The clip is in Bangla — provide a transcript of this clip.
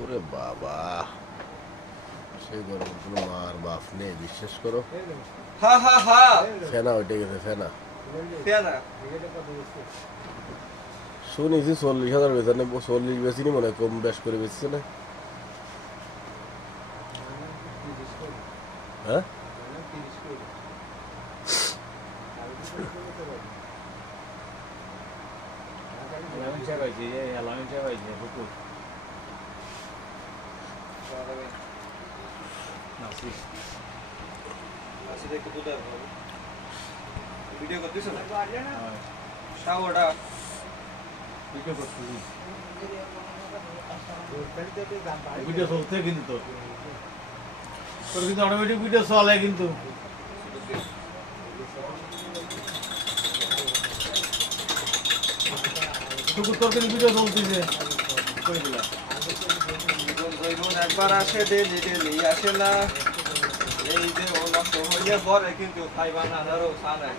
ওরে বাবা সেই গরম কোনো মার বাপ নেই বিশ্বাস করো ফেনা উঠে গেছে ফেনা শুনেছি 40,000 বেচা নেই 40 বেশি মনে হয় কম বেশ করে বেচছে না হ্যাঁ ভিডিও করতেছ না শাওয়াটা ভিডিও করতেছি ভিডিও চলছে কিন্তু তোর কিন্তু অটোমেটিক ভিডিও চলে কিন্তু তোর কিন্তু ভিডিও চলতেছে কই দিলা একবার আসে ডেলি ডেলি আসে না এই যে ও নষ্ট হয়ে পরে কিন্তু খাইবা না আরো সারা